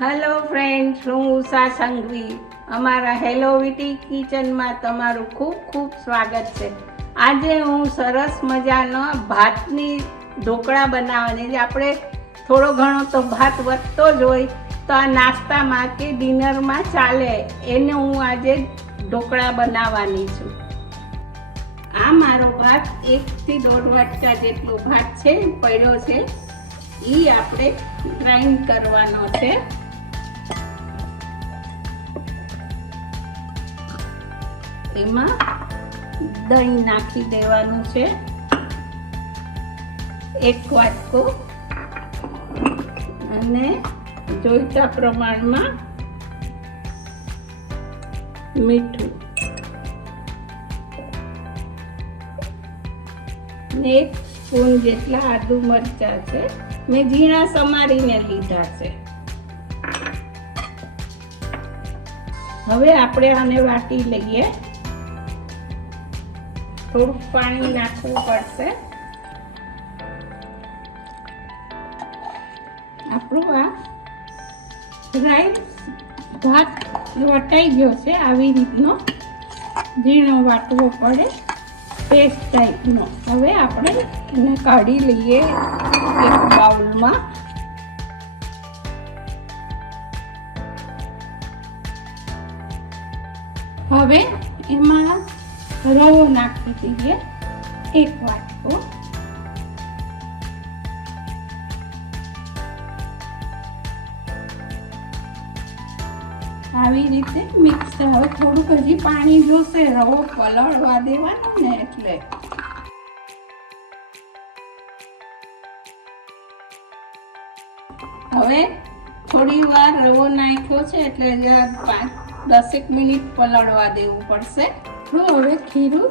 Hello friends, હું ઉષા સંઘવી. અમારા હેલોવિટી કિચનમાં તમારું ખૂબ ખૂબ સ્વાગત છે. આજે હું સરસ મજાનો ભાતની ઢોકળા બનાવવાની છે. આપણે થોડો ઘણો તો ભાત વધતો જ હોય તો આ નાસ્તામાં કે ડિનરમાં ચાલે એને હું આજે ઢોકળા બનાવવાની છું. આ મારો ભાત 1 થી 1.5 વાટકા જેટલો ભાત છે પડ્યો છે. એ આપણે ગ્રાઇન્ડ કરવાનો છે. એમાં દહીં નાખી દેવાનું છે, 1 વાટકો, અને જોઈતા પ્રમાણમાં મીઠું, ને 1 સ્પૂન જેટલા આદુ મરચાં છે. મેં ઝીણા સમારીને લીધા છે. હવે આપણે આને વાટી લઈએ. થોડુંક પાણી નાખવું પડશે. આપણું આ રાઈસ ભાત વટાઈ ગયો છે. આવી રીતનો ઝીણો વાટવો પડે, પેસ્ટ ટાઈપનો. હવે આપણે એને કાઢી લઈએ એક બાઉલમાં. હવે એમાં રવો નાખી દઈએ, 1 વાટકો. આવી રીતે મિક્સ. હવે થોડુંક હજી પાણી જોશે, રવો પલળવા દેવાનો ને એટલે. હવે થોડી વાર રવો નાખ્યો છે એટલે 5-10 મિનિટ પલળવા દેવું પડશે. હવે ખીરું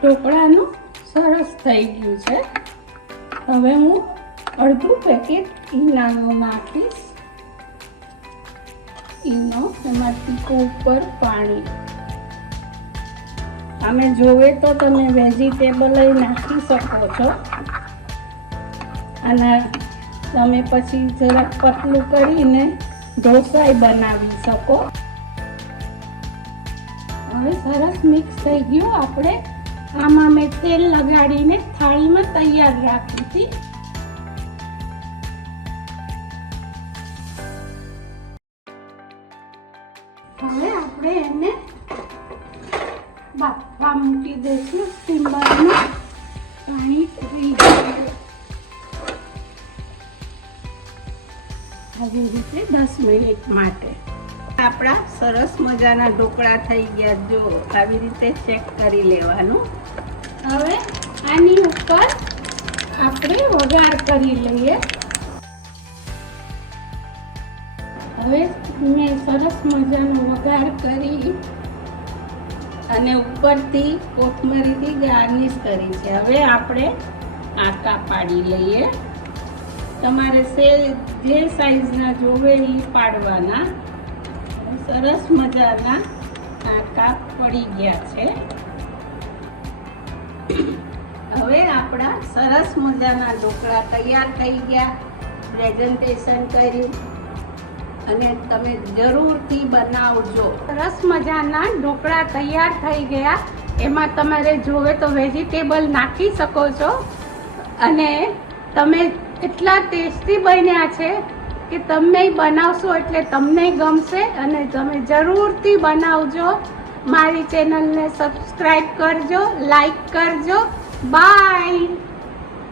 ઢોકળાનું સરસ થઈ ગયું છે. હવે હું અડધું પેકેટ ઈનાનું નાખીશ. ઈનો એમાંથી ઉપર પાણી. અમે જોવે તો તમે વેજીટેબલ નાખી શકો છો, અને તમે પછી જરાક પતલું કરીને ઢોસાઈ બનાવી શકો. હવે સરસ મિક્સ થઈ ગયું. આપણે આમાં મેં તેલ લગાડીને થાળીમાં તૈયાર રાખી હતી. હવે આપણે એને બાફવા મૂકી દઈશું. સ્ટીમરમાં પાણી ઉકળી જાય આવી રીતે 10 મિનિટ માટે. આપણા સરસ મજાના ઢોકળા થઈ ગયા. જો આવી રીતે ચેક કરી લેવાનું. હવે આની ઉપર આપણે વઘાર કરી લઈએ. હવે મેં સરસ મજાનો વઘાર કરી અને ઉપરથી કોથમરીથી ગાર્નિશ કરી છે. હવે આપણે આટા પાડી લઈએ. તમારે જે સાઈઝના જોવે એ પાડવાના. સરસ મજાના આટા પડી ગયા છે. હવે આપણા સરસ મજાના ઢોકળા તૈયાર થઈ ગયા. પ્રેઝન્ટેશન કર્યું અને તમે જરૂરથી બનાવજો. સરસ મજાના ઢોકળા તૈયાર થઈ ગયા. એમાં તમારે જોવે તો વેજીટેબલ નાખી શકો છો, અને તમે એટલા ટેસ્ટી બન્યા છે કે તમે બનાવશો એટલે તમને ગમશે. અને તમે જરૂરથી બનાવજો. મારી ચેનલને સબસ્ક્રાઈબ કરજો, લાઈક કરજો. બાય.